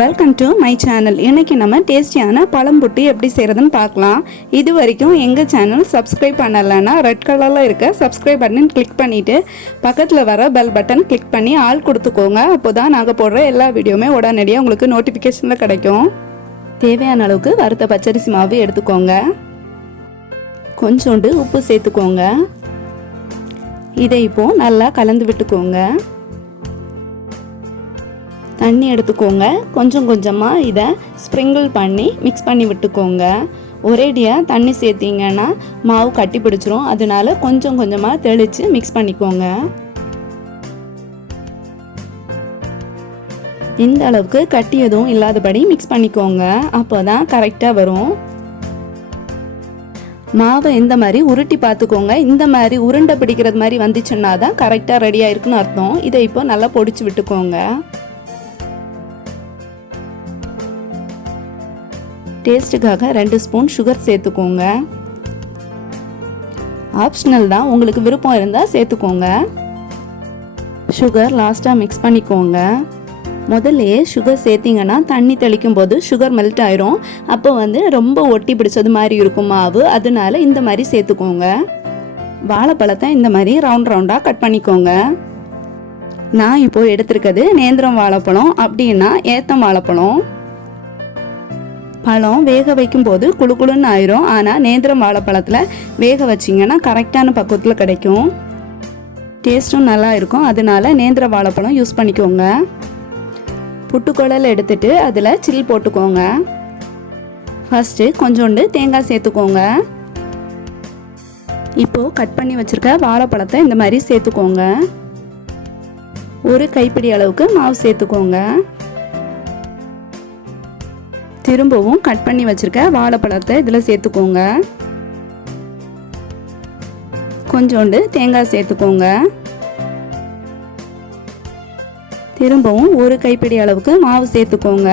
Welcome to my channel. இன்றைக்கி நம்ம டேஸ்டியான பழம் புட்டு எப்படி செய்கிறதுன்னு பார்க்கலாம். இது வரைக்கும் எங்கள் சேனல் சப்ஸ்கிரைப் பண்ணலைன்னா ரெட் கலரில் இருக்க சப்ஸ்கிரைப் பட்டன் கிளிக் பண்ணிவிட்டு பக்கத்தில் வர பெல் பட்டன் கிளிக் பண்ணி ஆல் கொடுத்துக்கோங்க. அப்போ தான் நாங்கள் போடுற எல்லா வீடியோவுமே உடனடியாக உங்களுக்கு நோட்டிஃபிகேஷனில் கிடைக்கும். தேவையான அளவுக்கு வறுத்த பச்சரிசி மாவு எடுத்துக்கோங்க. கொஞ்சோண்டு உப்பு சேர்த்துக்கோங்க. இதை இப்போது நல்லா கலந்து விட்டுக்கோங்க. தண்ணி எடுத்துக்கோங்க. கொஞ்சம் கொஞ்சமாக இதை ஸ்ப்ரிங்கிள் பண்ணி மிக்ஸ் பண்ணி விட்டுக்கோங்க. ஒரேடியாக தண்ணி சேர்த்திங்கன்னா மாவு கட்டி பிடிச்சிரும். அதனால கொஞ்சம் கொஞ்சமாக தெளித்து மிக்ஸ் பண்ணிக்கோங்க. இந்த அளவுக்கு கட்டி எதுவும் இல்லாதபடி மிக்ஸ் பண்ணிக்கோங்க. அப்போ தான் கரெக்டாக வரும். மாவை இந்த மாதிரி உருட்டி பார்த்துக்கோங்க. இந்த மாதிரி உருண்டை பிடிக்கிறது மாதிரி வந்துச்சுன்னா தான் கரெக்டாக ரெடியாக இருக்குன்னு அர்த்தம். இதை இப்போ நல்லா பொடிச்சு விட்டுக்கோங்க. டேஸ்ட்டுக்காக 2 ஸ்பூன் சுகர் சேர்த்துக்கோங்க. ஆப்ஷனல் தான், உங்களுக்கு விருப்பம் இருந்தால் சேர்த்துக்கோங்க. சுகர் லாஸ்ட்டாக மிக்ஸ் பண்ணிக்கோங்க. முதல்லையே சுகர் சேர்த்திங்கன்னா தண்ணி தெளிக்கும் போது சுகர் மெல்ட் ஆயிரும். அப்போ ரொம்ப ஒட்டி பிடிச்சது மாதிரி இருக்கும் மாவு. அதனால இந்த மாதிரி சேர்த்துக்கோங்க. வாழைப்பழத்தை இந்த மாதிரி ரவுண்ட் ரவுண்டாக கட் பண்ணிக்கோங்க. நான் இப்போது எடுத்துருக்கிறது நேந்திரம் வாழைப்பழம், அப்படின்னா ஏத்தம் வாழைப்பழம். பழம் வேக வைக்கும் போது குழு குழுன்னு ஆயிரும். ஆனால் நேந்திரம் வாழைப்பழத்தில் வேக வச்சிங்கன்னா கரெக்டான பக்குவத்தில் கிடைக்கும். டேஸ்ட்டும் நல்லா இருக்கும். அதனால நேந்திர வாழைப்பழம் யூஸ் பண்ணிக்கோங்க. புட்டுக்குழல் எடுத்துட்டு அதில் சில் போட்டுக்கோங்க. ஃபஸ்ட்டு கொஞ்சோண்டு தேங்காய் சேர்த்துக்கோங்க. இப்போது கட் பண்ணி வச்சுருக்க வாழைப்பழத்தை இந்த மாதிரி சேர்த்துக்கோங்க. ஒரு கைப்பிடி அளவுக்கு மாவு சேர்த்துக்கோங்க. திரும்பவும் கட் பண்ணி வச்சிருக்க வாழைப்பழத்தை இதில் சேர்த்துக்கோங்க. கொஞ்சோண்டு தேங்காய் சேர்த்துக்கோங்க. திரும்பவும் ஒரு கைப்பிடி அளவுக்கு மாவு சேர்த்துக்கோங்க.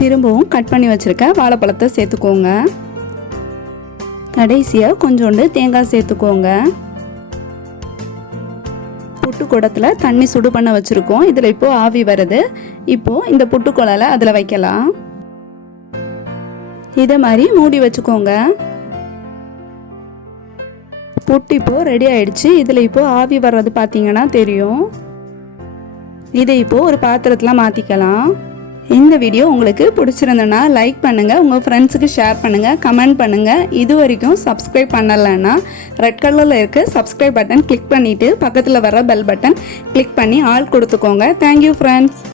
திரும்பவும் கட் பண்ணி வச்சிருக்க வாழைப்பழத்தை சேர்த்துக்கோங்க. கடைசியாக கொஞ்சோண்டு தேங்காய் சேர்த்துக்கோங்க. புட்டு குடத்தில் தண்ணி சுடு பண்ண வச்சுருக்கோம். இதில் இப்போது ஆவி வருது. இப்போது இந்த புட்டுக்குழலை அதில் வைக்கலாம். இதை மாதிரி மூடி வச்சுக்கோங்க. புட்டு இப்போது ரெடி ஆயிடுச்சு. இதில் இப்போது ஆவி வர்றது பார்த்தீங்கன்னா தெரியும். இதை இப்போது ஒரு பாத்திரத்தில் மாற்றிக்கலாம். இந்த வீடியோ உங்களுக்கு பிடிச்சிருந்தனா லைக் பண்ணுங்கள், உங்கள் ஃப்ரெண்ட்ஸுக்கு ஷேர் பண்ணுங்கள், கமெண்ட் பண்ணுங்கள். இது வரைக்கும் சப்ஸ்கிரைப் பண்ணலைன்னா ரெட் கலரில் இருக்க சப்ஸ்கிரைப் பட்டன் கிளிக் பண்ணிவிட்டு பக்கத்தில் வர பெல் பட்டன் கிளிக் பண்ணி ஆல் கொடுத்துக்கோங்க. Thank you friends.